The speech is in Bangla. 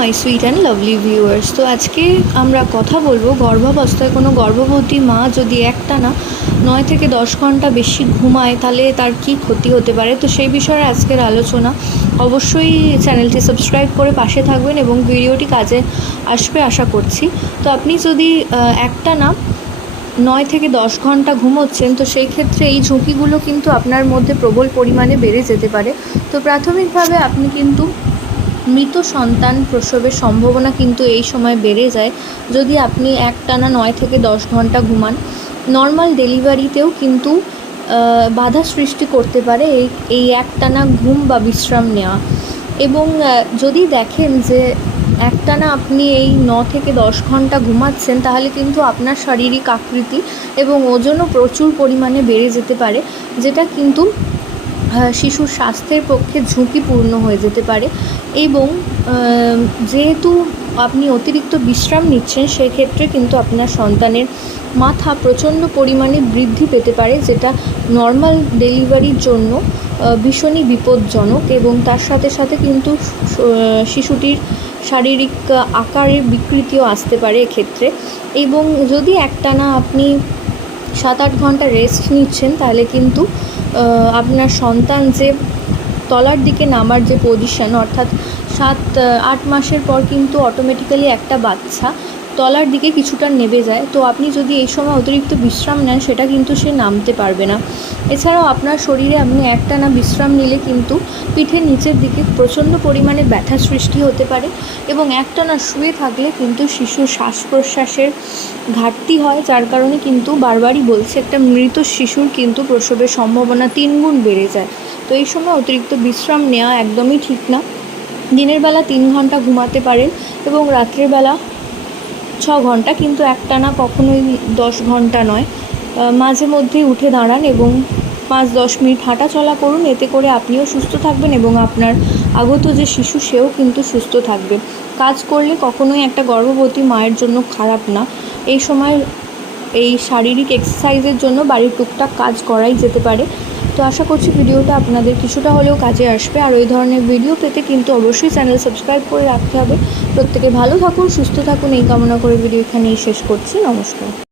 My sweet and lovely viewers তো আজকে আমরা কথা বলব গর্ভাবস্থায় কোনো গর্ভবতী মা যদি একটানা নয় থেকে দশ ঘণ্টা বেশি ঘুমায়, তাহলে তার কি ক্ষতি হতে পারে? তো সেই বিষয়ে আজকের আলোচনা। অবশ্যই চ্যানেলটি সাবস্ক্রাইব করে পাশে থাকবেন এবং ভিডিওটি কাজে আসবে আশা করছি। তো আপনি যদি একটা না নয় থেকে দশ ঘণ্টা ঘুমোচ্ছেন, তো সেই ক্ষেত্রে এই ঝুঁকিগুলো কিন্তু আপনার মধ্যে প্রবল পরিমাণে বেড়ে যেতে পারে। তো প্রাথমিকভাবে আপনি কিন্তু মৃত সন্তান প্রসবের সম্ভাবনা কিন্তু এই সময় বেড়ে যায়। যদি আপনি একটানা নয় থেকে দশ ঘণ্টা ঘুমান নর্মাল ডেলিভারিতেও কিন্তু বাধা সৃষ্টি করতে পারে এই এই একটানা ঘুম বা বিশ্রাম নেওয়া। এবং যদি দেখেন যে একটানা আপনি এই ন থেকে দশ ঘণ্টা ঘুমাচ্ছেন, তাহলে কিন্তু আপনার শারীরিক আকৃতি এবং ওজনও প্রচুর পরিমাণে বেড়ে যেতে পারে, যেটা কিন্তু শিশুর স্বাস্থ্যের পক্ষে ঝুঁকিপূর্ণ হয়ে যেতে পারে এবং যেহেতু আপনি অতিরিক্ত বিশ্রাম নিচ্ছেন, সেক্ষেত্রে কিন্তু আপনার সন্তানের মাথা প্রচণ্ড পরিমাণে বৃদ্ধি পেতে পারে, যেটা নর্মাল ডেলিভারির জন্য ভীষণই বিপজ্জনক এবং তার সাথে সাথে কিন্তু শিশুটির শারীরিক আকারের বিকৃতিও আসতে পারে এক্ষেত্রে এবং যদি একটানা আপনি সাত আট ঘণ্টা রেস্ট নিচ্ছেন, তাহলে কিন্তু আপনার সন্তান যে তলার দিকে নামার যে পজিশন অর্থাৎ সাত আট মাসের পর কিন্তু অটোমেটিক্যালি একটা বাচ্চা তলার দিকে কিছুটা নেবে যায়। তো আপনি যদি এই সময় অতিরিক্ত বিশ্রাম নেন, সেটা কিন্তু সে নামতে পারবে না। এছাড়াও আপনার শরীরে আপনি একটানা বিশ্রাম নিলে কিন্তু পিঠের নিচের দিকে প্রচণ্ড পরিমাণে ব্যথা সৃষ্টি হতে পারে এবং একটানা শুয়ে থাকলে কিন্তু শিশুর শ্বাস প্রশ্বাসের ঘাটতি হয়, যার কারণে কিন্তু বারবারই বলছে, একটা মৃত শিশুর কিন্তু প্রসবের সম্ভাবনা তিনগুণ বেড়ে যায়। তো এই সময় অতিরিক্ত বিশ্রাম নেওয়া একদমই ঠিক না। দিনের বেলা তিন ঘণ্টা ঘুমাতে পারেন এবং রাত্রের বেলা ছ ঘণ্টা কিন্তু একটানা কখনোই দশ ঘণ্টা নয়। মাঝে মধ্যেই উঠে দাঁড়ান এবং পাঁচ দশ মিনিট হাঁটা চলা করুন। এতে করে আপনিও সুস্থ থাকবেন এবং আপনার আগত যে শিশু, সেও কিন্তু সুস্থ থাকবে। কাজ করলে কখনোই একটা গর্ভবতী মায়ের জন্য খারাপ না। এই সময় এই শারীরিক এক্সারসাইজের জন্য বাড়ির টুকটাক কাজ করাই যেতে পারে। তো আশা করছি ভিডিওটা আপনাদের কিছুটা হলেও কাজে আসবে। আর ওই ধরনের ভিডিও পেতে কিন্তু অবশ্যই চ্যানেল সাবস্ক্রাইব করে রাখতে হবে। প্রত্যেকে ভালো থাকুন, সুস্থ থাকুন। এই কামনা করে ভিডিও এখানেই শেষ করছি। নমস্কার।